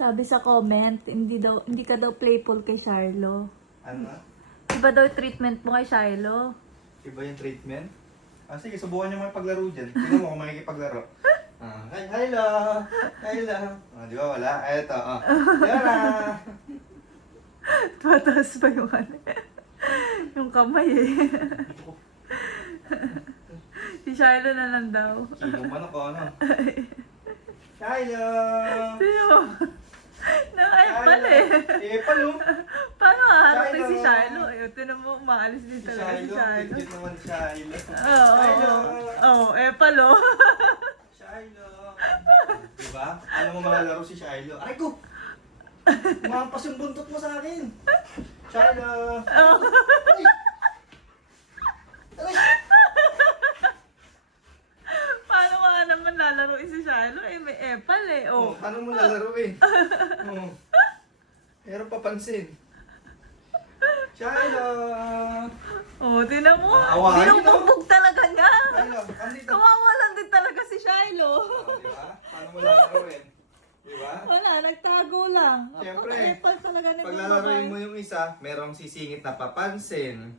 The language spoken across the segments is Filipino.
Sabi sa comment, hindi ka daw playful kay Shiloh. Ano? Iba daw yung treatment mo kay Shiloh. Iba yung treatment? Ah, sige, subukan niyo makipaglaro dyan. Tingnan mo kung makikipaglaro. Ah, hi, hello! Hello! Ah, di ba wala? Ay, ito, ah. Yara! Pataas pa yung ano. Yung kamay eh. Si Shiloh na lang daw. Kilong manok ko, ano? Hello! Sino? Naka-epal eh. Epal, oh! Paano haharapin si Shiloh? Shiloh? Eh, tinan mo, umaalis din Si talaga si Shiloh, Shiloh. cute naman si Shiloh. Oo, Shiloh! oo, epal oh. Shiloh! Diba? Alam mo malalaro si Shiloh. Aray ko! Umampas yung buntot mo sa akin! Shiloh! Aray! Aray! Paano nga naman lalaro si Shiloh? Eh, may epal eh. Oh, Oh. paano mo lalaro eh? Oh. Meron papansin. Shiloh! Oh, tinan mo. Awahan yun, Binubugbog talaga niya. Shiloh, andito. Kawawa lang din talaga si Shiloh. Oh, diba? Paano mo lalaroin? Diba? Wala, nagtago lang. Siyempre. Napaka-epal talaga nito. Pag lalaroin mo yung isa, merong sisingit na papansin.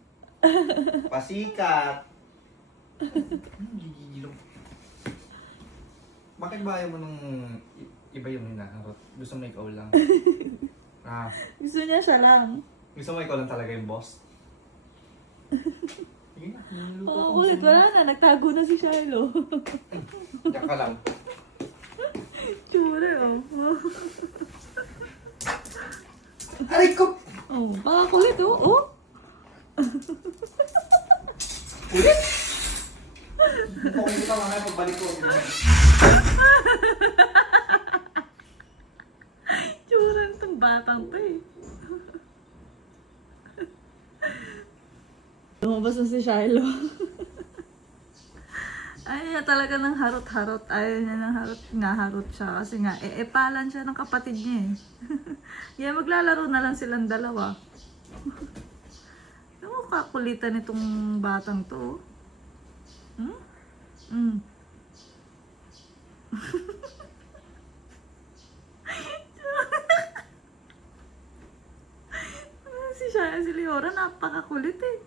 Pasikat. Gigigilong. Bakit ba ayaw mo nung iba yung hinaharot? Gusto mo ikaw lang? Ah, Gusto niya siya lang. gusto mo ikaw lang talaga yung boss? Sige na, niluluto Oo, ko. ulit. Wala na. Nagtago na si Shiloh. Diyan ka lang. Tsure, oh. Aray ko! Oh, baka kulit, oh. Oh. Ulit! Kung hindi ka mamaya pagbalik ko. Tsura nitong batang to eh. Lumabas na si Shiloh. Ayaw niya talaga ng harot-harot. Ayaw niya ng harot siya. Kasi nga, epalan siya ng kapatid niya eh. Kaya maglalaro na lang silang dalawa. Yung kakulitan nitong batang to. Hmm? Hmm. Si Leora napakakulit eh.